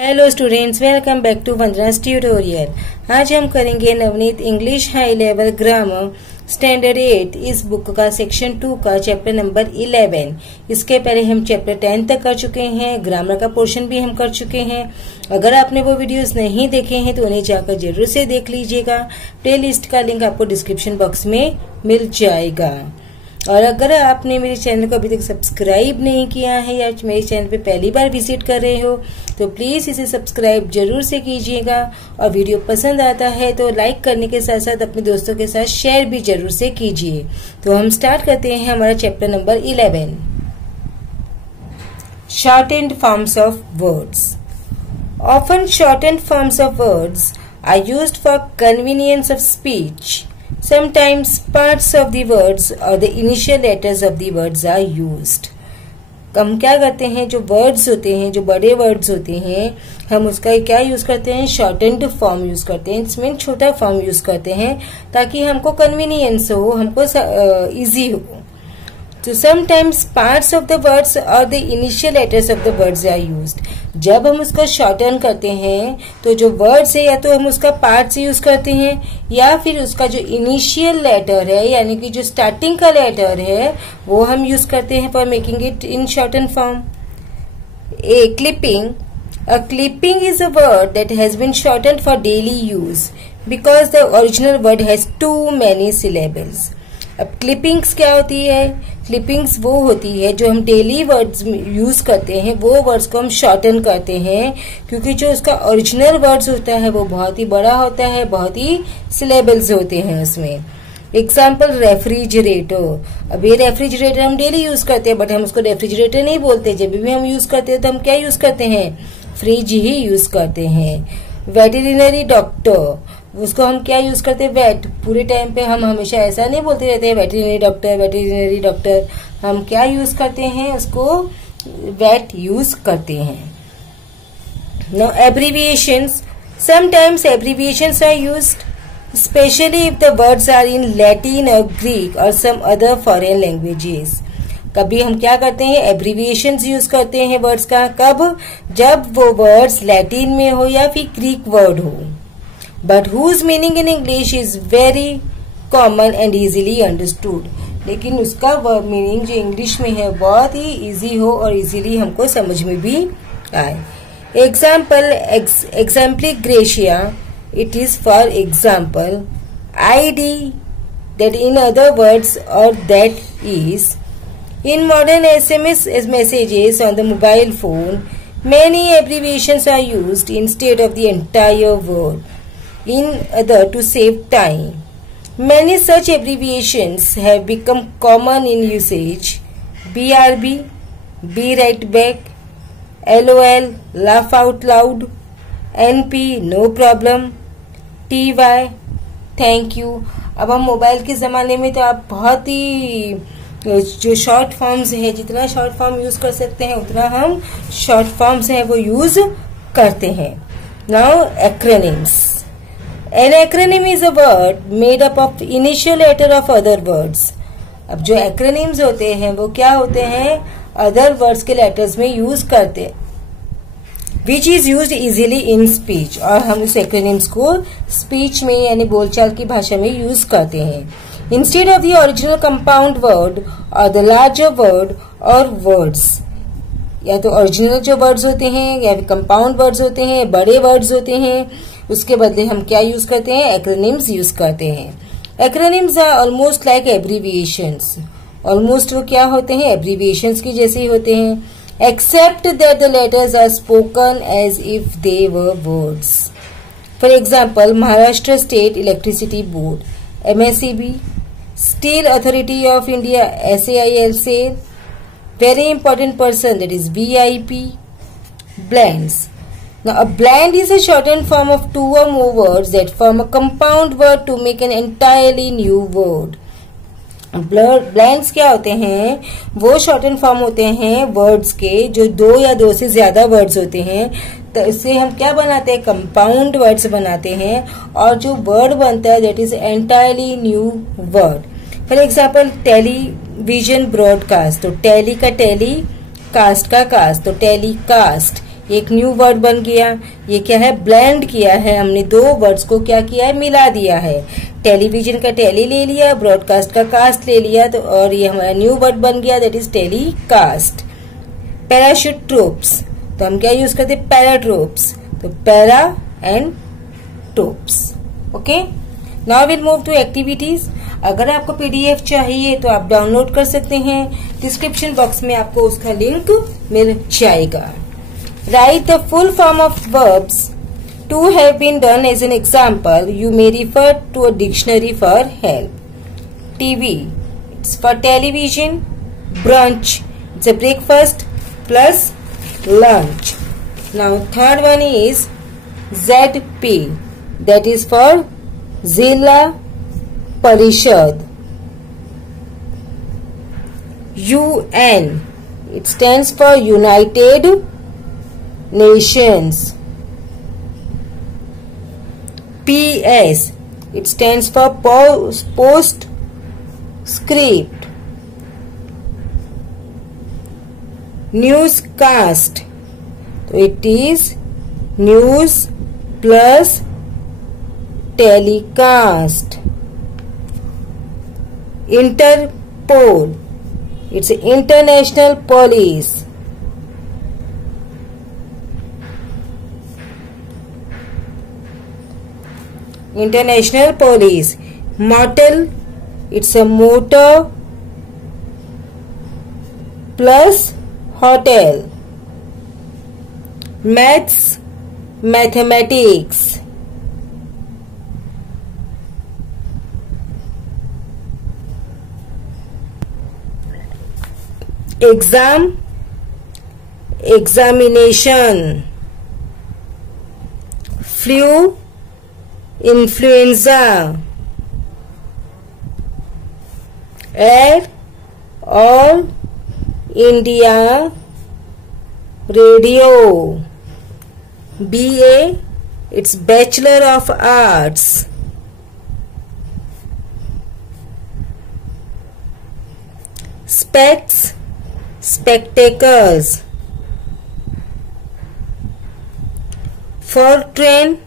Hello students, welcome back to Vandana's tutorial. आज हम करेंगे Navneet English high level grammar standard 8 इस बुक का सेक्शन 2 का चैप्टर नंबर 11। इसके पहले हम चैप्टर 10 तक कर चुके हैं, ग्रामर का पोर्शन भी हम कर चुके हैं। अगर आपने वो वीडियोस नहीं देखे हैं तो उन्हें जाकर जरूर से देख लीजिएगा। प्ले लिस्ट का लिंक आपको डिस्क्रिप्शन बॉक्स में मिल जाएगा। और अगर आपने मेरे चैनल को अभी तक सब्सक्राइब नहीं किया है या मेरे चैनल पे पहली बार विजिट कर रहे हो तो प्लीज इसे सब्सक्राइब जरूर से कीजिएगा। और वीडियो पसंद आता है तो लाइक करने के साथ साथ अपने दोस्तों के साथ शेयर भी जरूर से कीजिए। तो हम स्टार्ट करते हैं हमारा chapter number 11, shortened forms of words. Often shortened forms of words are used for convenience of speech. Sometimes parts of the words or the initial letters of the words are used. हम क्या करते हैं, जो words होते हैं, जो बड़े words होते हैं, हम उसका क्या यूज करते हैं, शॉर्टेंड फॉर्म यूज करते हैं। इसमें छोटा फॉर्म यूज करते हैं ताकि हमको कन्वीनियंस हो, हमको इजी हो। तो sometimes parts of the words और the initial letters of the words are used. जब हम उसको शॉर्टन करते हैं तो जो वर्ड्स है या तो हम उसका पार्ट्स यूज करते हैं या फिर उसका जो इनिशियल लेटर है यानी कि जो स्टार्टिंग का लेटर है वो हम यूज करते हैं for making it in shorten form. A clipping. A clipping is a word that has been shortened for daily use because the original word has too many syllables. अब clippings क्या होती है? Clippings वो होती है जो हम डेली वर्ड्स यूज करते हैं, वो वर्ड्स को हम शॉर्टन करते हैं क्योंकि जो उसका ओरिजिनल वर्ड्स होता है वो बहुत ही बड़ा होता है, बहुत ही सिलेबल्स होते हैं उसमें। Example refrigerator. अब ये रेफ्रिजरेटर हम डेली यूज करते हैं बट हम उसको रेफ्रिजरेटर नहीं बोलते। जब भी हम यूज करते हैं तो हम क्या यूज करते हैं, फ्रिज ही यूज करते हैं। वेटरिनरी डॉक्टर, उसको हम क्या यूज करते हैं, वेट। पूरे टाइम पे हम हमेशा ऐसा नहीं बोलते रहते हैं वेटरिनरी डॉक्टर वेटरिनरी डॉक्टर। हम क्या यूज करते हैं, उसको वेट यूज करते हैं। Now abbreviations. Sometimes abbreviations are used specially if the words are in Latin और ग्रीक और सम अदर फॉरेन लैंग्वेजेस। कभी हम क्या करते हैं, एब्रीविएशंस यूज करते हैं वर्ड्स का। कब? जब वो वर्ड्स लैटिन में हो या फिर ग्रीक वर्ड हो, but whose meaning in English is very common and easily understood। लेकिन उसका मीनिंग जो इंग्लिश में है बहुत ही इजी हो और इजीली हमको समझ में भी आए। Example exemplification, it is for example। ID, that in other words or that is। In modern SMS messages on the mobile phone, many abbreviations are used instead of the entire word in other to save time. Many such abbreviations have become common in usage. BRB, be right back, LOL, laugh out loud, NP, no problem, TY, thank you। अब हम mobile के जमाने में तो आप बहुत ही जो short forms है, जितना शॉर्ट फॉर्म यूज कर सकते हैं उतना हम शॉर्ट फॉर्म्स है वो यूज करते हैं। Now acronyms. An acronym is a word made up of initial letter of other words। अब जो एक्रोनिम्स होते हैं वो क्या होते हैं, अदर वर्ड्स के लेटर्स में यूज करते हैं, which is used easily in speech. और हम इस एक्रोनिम्स को स्पीच में यानी बोलचाल की भाषा में यूज करते हैं। Instead of the original compound word और द लार्जर वर्ड और वर्ड्स, या तो ओरिजिनल जो वर्ड्स होते हैं या फिर कंपाउंड वर्ड्स होते हैं, बड़े वर्ड्स होते हैं, उसके बदले हम क्या यूज करते हैं, एक्रोनिम्स यूज करते हैं। Acronyms are almost like abbreviations. Almost वो क्या होते हैं, एब्रीविएशंस की जैसे ही होते हैं, except that the letters are spoken as if they were words. For example Maharashtra state electricity board, MSEB, steel authority of India, SAIL, very important person, that is BIP, blends। Now a blend is a shortened form of two or more words that form a compound word to make an entirely new word। Blends क्या होते हैं, वो shorten form होते हैं words के जो दो या दो से ज्यादा वर्ड्स होते हैं। तो इससे हम क्या बनाते हैं, कंपाउंड वर्ड्स बनाते हैं और जो वर्ड बनता है that is entirely new word. For example television broadcast, तो टेली का टेली, कास्ट का कास्ट, तो टेलीकास्ट। एक न्यू वर्ड बन गया। ये क्या है, ब्लेंड किया है हमने, दो वर्ड्स को क्या किया है, मिला दिया है। टेलीविजन का टेली ले लिया, ब्रॉडकास्ट का कास्ट ले लिया, तो और ये हमारा न्यू वर्ड बन गया, that is telecast. Parachute troops, तो हम क्या यूज करते हैं, पैराट्रूप्स, तो para and troops. Okay, now will move to activities. अगर आपको पीडीएफ चाहिए तो आप डाउनलोड कर सकते हैं, डिस्क्रिप्शन बॉक्स में आपको उसका लिंक मिल जाएगा। Write the full form of verbs to have been done as an example, you may refer to a dictionary for help. TV, it's for television. Brunch, it's a breakfast plus lunch. Now third one is ZP, that is for Zilla Parishad. UN, it stands for United Nations. PS, it stands for Postscript. Newscast, तो it is news plus telecast. Interpol, it's international police. International police. Motel, it's a motor plus hotel. Maths, mathematics. Exam, examination. Flu, influenza. Air, all India Radio. BA, it's Bachelor of Arts. Specs, spectacles. Fortran,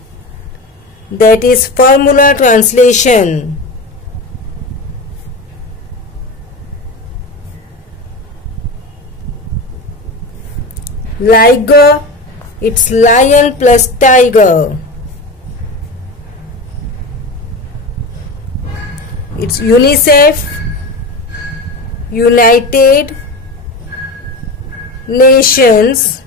that is formula translation. Liger, it's lion plus tiger. It's UNICEF, United Nations,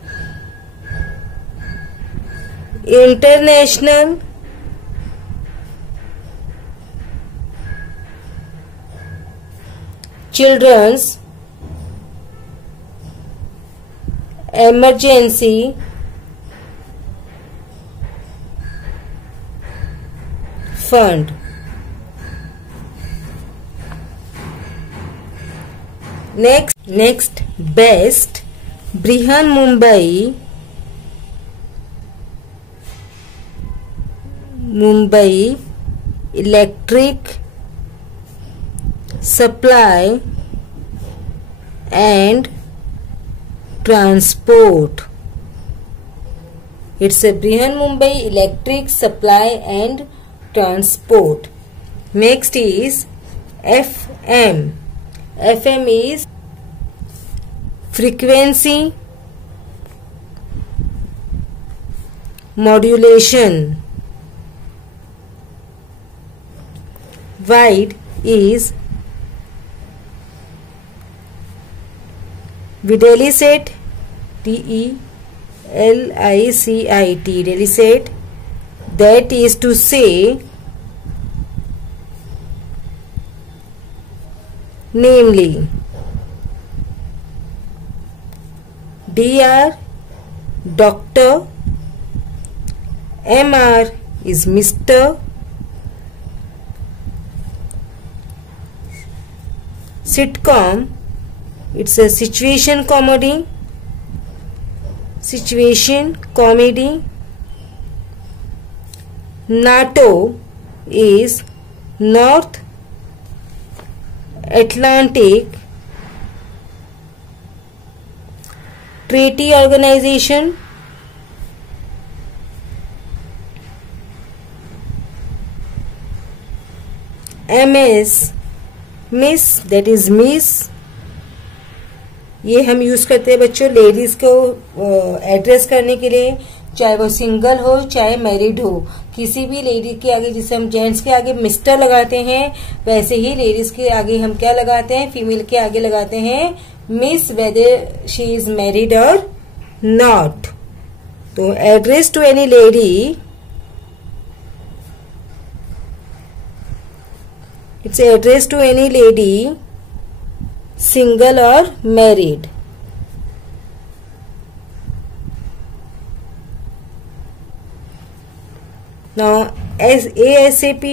International Children's Emergency Fund. Next best, Brihan Mumbai Electric Supply and Transport. It's a Brihan Mumbai Electric Supply and Transport. Next is FM. FM is frequency modulation. Wide is Videlicet, DELICIT, Delicet, that is to say, namely, DR, Doctor, MR is Mr. Sitcom, it's a situation comedy. NATO is North Atlantic Treaty Organization. MS, miss, that is miss. ये हम use करते हैं बच्चों ladies को address करने के लिए, चाहे वो सिंगल हो चाहे मैरिड हो। किसी भी लेडी के आगे, जिसे हम जेंट्स के आगे मिस्टर लगाते हैं, वैसे ही लेडीज के आगे हम क्या लगाते हैं, फीमेल के आगे लगाते हैं Miss, whether she is married और नॉट। तो address to any lady, it's address to any lady single or married। Now ASAP,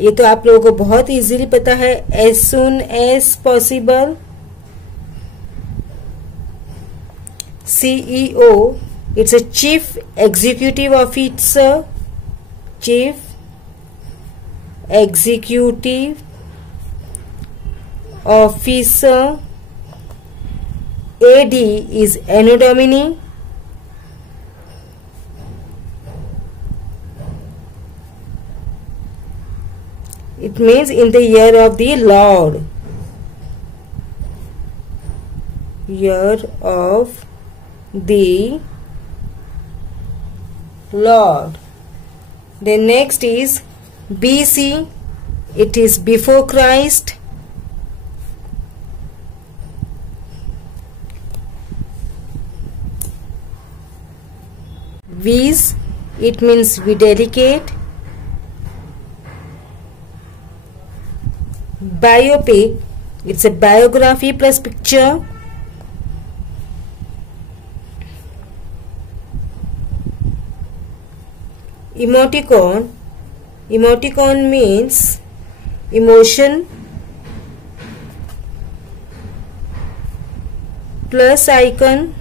ये तो आप लोगों को बहुत इजीली पता है। as soon as possible। CEO, it's a chief executive officer, chief executive officer। AD is Anno Domini। It means in the year of the Lord, year of the Lord। Then next is BC, it is before Christ। Vis, it means we dedicate। Biopic, it's a biography plus picture। Emoticon, emoticon means emotion plus icon।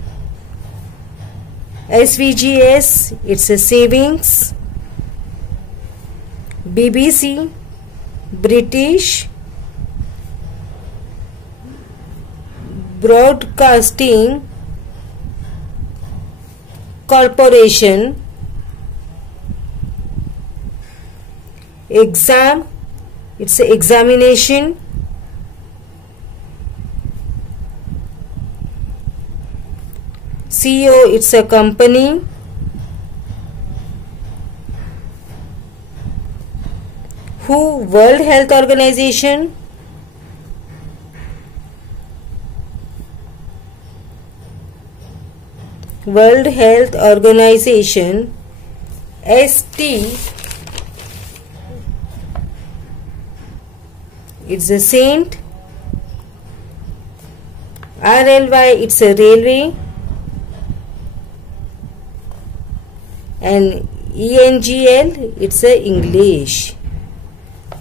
SVGS, it's a savings। BBC, British Broadcasting Corporation। Exam, it's a examination। CEO, it's a company। WHO, World Health Organization। World Health Organization। ST, it's a saint। RLY, it's a railway। and ENGL, it's a English।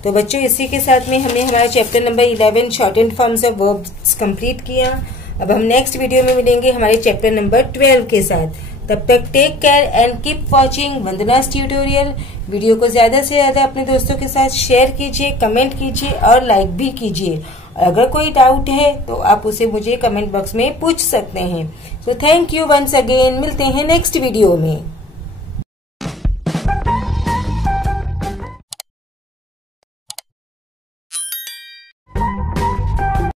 तो बच्चों इसी के साथ में हमने हमारा chapter number 11 shortened forms of verbs complete किया। अब हम नेक्स्ट वीडियो में मिलेंगे हमारे चैप्टर नंबर 12 के साथ। तब तक take care and keep watching Vandana's tutorial. Video को ज्यादा से ज्यादा अपने दोस्तों के साथ शेयर कीजिए, कमेंट कीजिए और लाइक भी कीजिए। अगर कोई डाउट है तो आप उसे मुझे कमेंट बॉक्स में पूछ सकते हैं। So thank you once again, मिलते हैं नेक्स्ट वीडियो में।